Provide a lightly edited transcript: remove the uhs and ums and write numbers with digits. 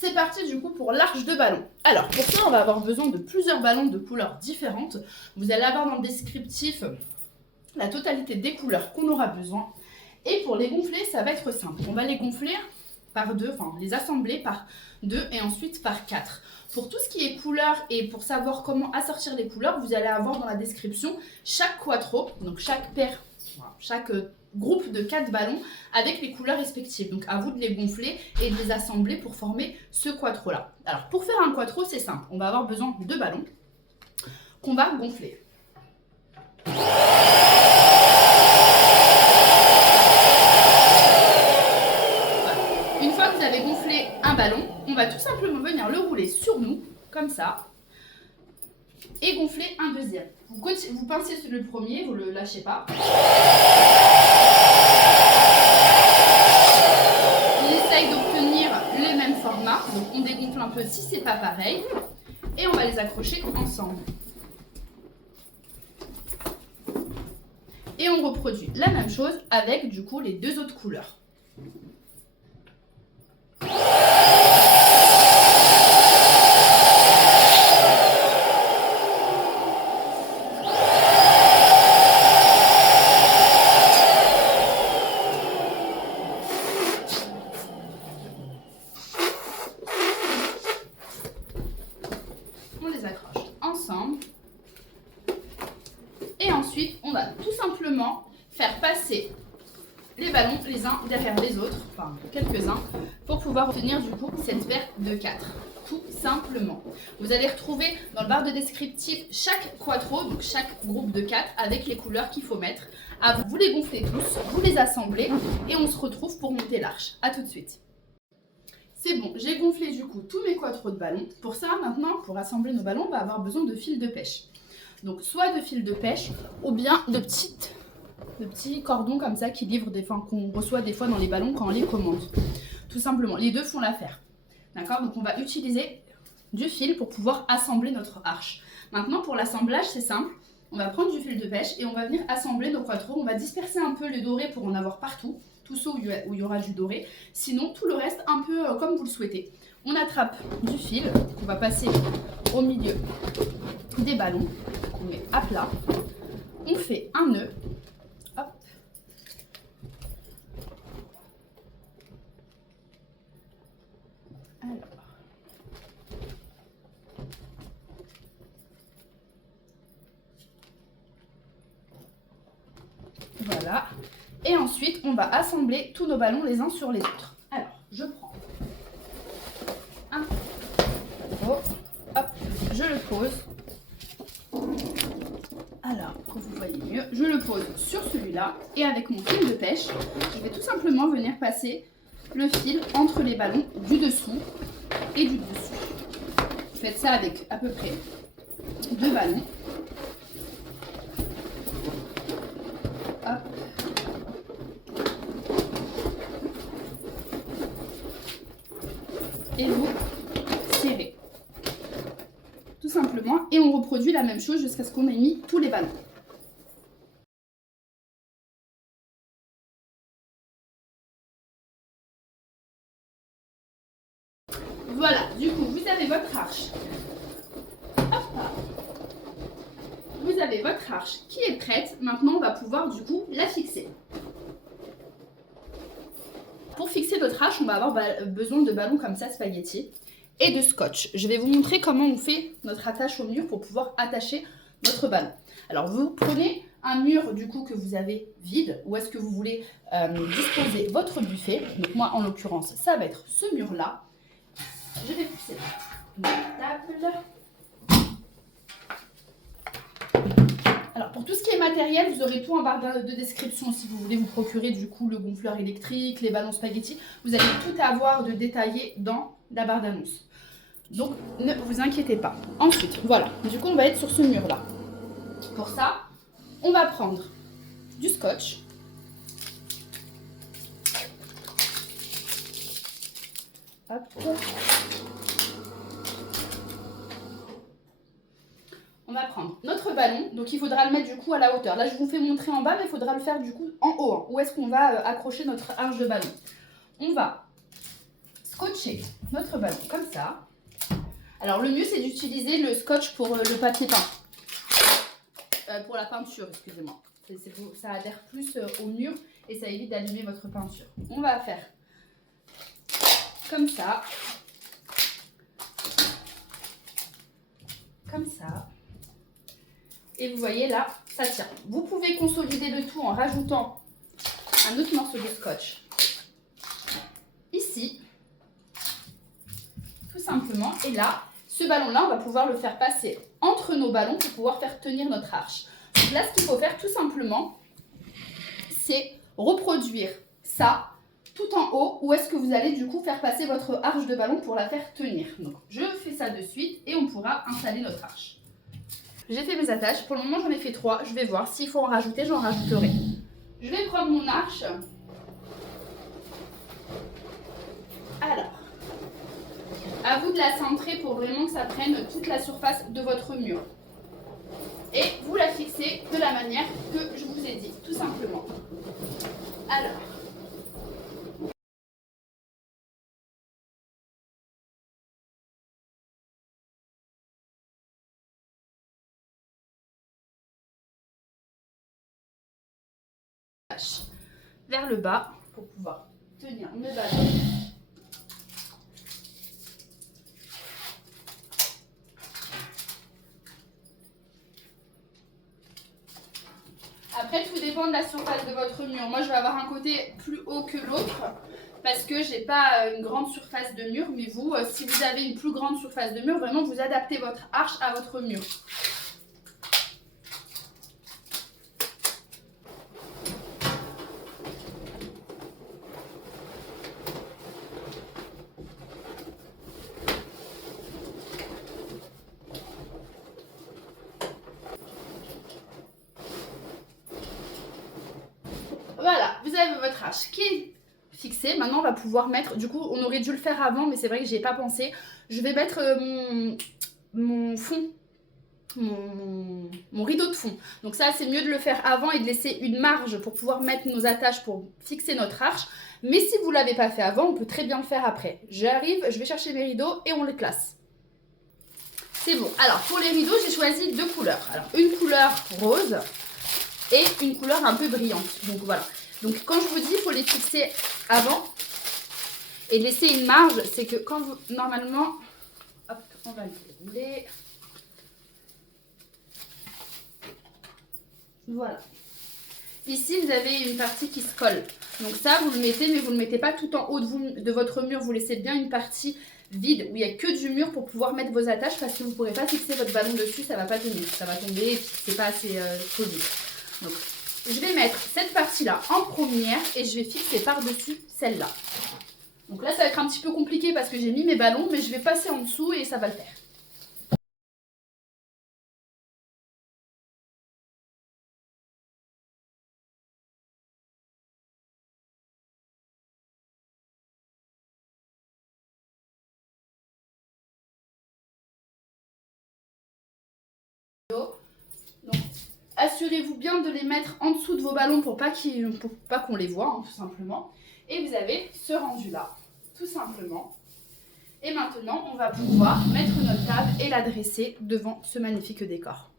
C'est parti du coup pour l'arche de ballon. Alors pour ça on va avoir besoin de plusieurs ballons de couleurs différentes. Vous allez avoir dans le descriptif la totalité des couleurs qu'on aura besoin. Et pour les gonfler ça va être simple. On va les gonfler par deux, enfin les assembler par deux et ensuite par quatre. Pour tout ce qui est couleurs et pour savoir comment assortir les couleurs, vous allez avoir dans la description chaque quattro, donc chaque paire, chaque groupe de 4 ballons avec les couleurs respectives. Donc à vous de les gonfler et de les assembler pour former ce quattro là. Alors pour faire un quattro c'est simple, on va avoir besoin de ballons qu'on va gonfler. Voilà. Une fois que vous avez gonflé un ballon, on va tout simplement venir le rouler sur nous, comme ça, et gonfler un deuxième. Vous pincez le premier, vous ne le lâchez pas. On essaye d'obtenir le même format, donc on dégonfle un peu si c'est pas pareil, et on va les accrocher ensemble. Et on reproduit la même chose avec du coup les deux autres couleurs. On les accroche ensemble. Et ensuite, on va tout simplement faire passer les ballons les uns derrière les autres, enfin quelques-uns, pour pouvoir obtenir du coup cette paire de 4. Tout simplement. Vous allez retrouver dans le barre de descriptif chaque quattro, donc chaque groupe de 4 avec les couleurs qu'il faut mettre. Vous les gonflez tous, vous les assemblez et on se retrouve pour monter l'arche. A tout de suite. C'est bon, j'ai gonflé du coup tous mes quattros de ballons. Pour ça, maintenant, pour assembler nos ballons, on va avoir besoin de fils de pêche. Donc soit de fils de pêche ou bien de petits cordons comme ça qui livrent des fois, qu'on reçoit des fois dans les ballons quand on les commande. Tout simplement, les deux font l'affaire. D'accord? Donc on va utiliser du fil pour pouvoir assembler notre arche. Maintenant pour l'assemblage c'est simple. On va prendre du fil de pêche et on va venir assembler nos quattros. On va disperser un peu le doré pour en avoir partout. Tous ceux où il y aura du doré. Sinon tout le reste un peu comme vous le souhaitez. On attrape du fil qu'on va passer au milieu des ballons. On met à plat. On fait un nœud. Hop. Alors. Voilà. Et ensuite, on va assembler tous nos ballons les uns sur les autres. Alors, je prends un quattro. Hop, je le pose. Alors, pour que vous voyez mieux, je le pose sur celui-là. Et avec mon fil de pêche, je vais tout simplement venir passer le fil entre les ballons du dessous et du dessous. Vous faites ça avec à peu près 2 ballons. Hop. Et vous serrez. Tout simplement. Et on reproduit la même chose jusqu'à ce qu'on ait mis tous les ballons. Voilà, du coup, vous avez votre arche. Hop là. Vous avez votre arche qui est prête. Maintenant, on va pouvoir du coup la fixer. Pour fixer notre arche, on va avoir besoin de ballons comme ça, spaghetti, et de scotch. Je vais vous montrer comment on fait notre attache au mur pour pouvoir attacher notre ballon. Alors, vous prenez un mur du coup que vous avez vide, ou est-ce que vous voulez disposer votre buffet. Donc moi, en l'occurrence, ça va être ce mur-là. Je vais pousser ma table. Alors pour tout ce qui est matériel, vous aurez tout en barre de description si vous voulez vous procurer du coup le gonfleur électrique, les ballons spaghetti. Vous allez tout avoir de détaillé dans la barre d'annonce. Donc ne vous inquiétez pas. Ensuite, voilà, du coup on va être sur ce mur-là. Pour ça, on va prendre du scotch. Hop. On va prendre notre ballon, donc il faudra le mettre du coup à la hauteur. Là je vous fais montrer en bas, mais il faudra le faire du coup en haut. Où est-ce qu'on va accrocher notre arche de ballon? On va scotcher notre ballon comme ça. Alors le mieux c'est d'utiliser le scotch pour le papier peint. Pour la peinture, excusez-moi. Ça adhère plus au mur et ça évite d'abîmer votre peinture. On va faire comme ça. Comme ça. Et vous voyez là, ça tient. Vous pouvez consolider le tout en rajoutant un autre morceau de scotch. Ici. Tout simplement. Et là, ce ballon-là, on va pouvoir le faire passer entre nos ballons pour pouvoir faire tenir notre arche. Donc là, ce qu'il faut faire tout simplement, c'est reproduire ça tout en haut où est-ce que vous allez du coup faire passer votre arche de ballon pour la faire tenir. Donc je fais ça de suite et on pourra installer notre arche. J'ai fait mes attaches, pour le moment j'en ai fait 3, je vais voir s'il faut en rajouter, j'en rajouterai. Je vais prendre mon arche. Alors, à vous de la centrer pour vraiment que ça prenne toute la surface de votre mur. Et vous la fixez de la manière que je vous ai dit, tout simplement. Alors, vers le bas pour pouvoir tenir mes ballons. Après, tout dépend de la surface de votre mur. Moi, je vais avoir un côté plus haut que l'autre parce que j'ai pas une grande surface de mur. Mais vous, si vous avez une plus grande surface de mur, vraiment, vous adaptez votre arche à votre mur. Voilà, vous avez votre arche qui est fixée. Maintenant, on va pouvoir mettre... Du coup, on aurait dû le faire avant, mais c'est vrai que j'y ai pas pensé. Je vais mettre mon fond, mon rideau de fond. Donc ça, c'est mieux de le faire avant et de laisser une marge pour pouvoir mettre nos attaches pour fixer notre arche. Mais si vous ne l'avez pas fait avant, on peut très bien le faire après. J'arrive, je vais chercher mes rideaux et on les place. C'est bon. Alors, pour les rideaux, j'ai choisi 2 couleurs. Alors, une couleur rose et une couleur un peu brillante. Donc voilà. Donc quand je vous dis il faut les fixer avant et laisser une marge, c'est que quand vous normalement, hop, on va le dérouler. Voilà. Ici vous avez une partie qui se colle. Donc ça vous le mettez, mais vous ne le mettez pas tout en haut de votre mur. Vous laissez bien une partie vide où il n'y a que du mur pour pouvoir mettre vos attaches parce que vous ne pourrez pas fixer votre ballon dessus, ça ne va pas tenir. Ça va tomber et puis c'est pas assez solide. Donc je vais mettre cette partie-là en première et je vais fixer par-dessus celle-là. Donc là, ça va être un petit peu compliqué parce que j'ai mis mes ballons, mais je vais passer en dessous et ça va le faire. Donc, assurez-vous bien de les mettre en dessous de vos ballons pour pas qu'on les voit, hein, tout simplement. Et vous avez ce rendu-là, tout simplement. Et maintenant, on va pouvoir mettre notre table et la dresser devant ce magnifique décor.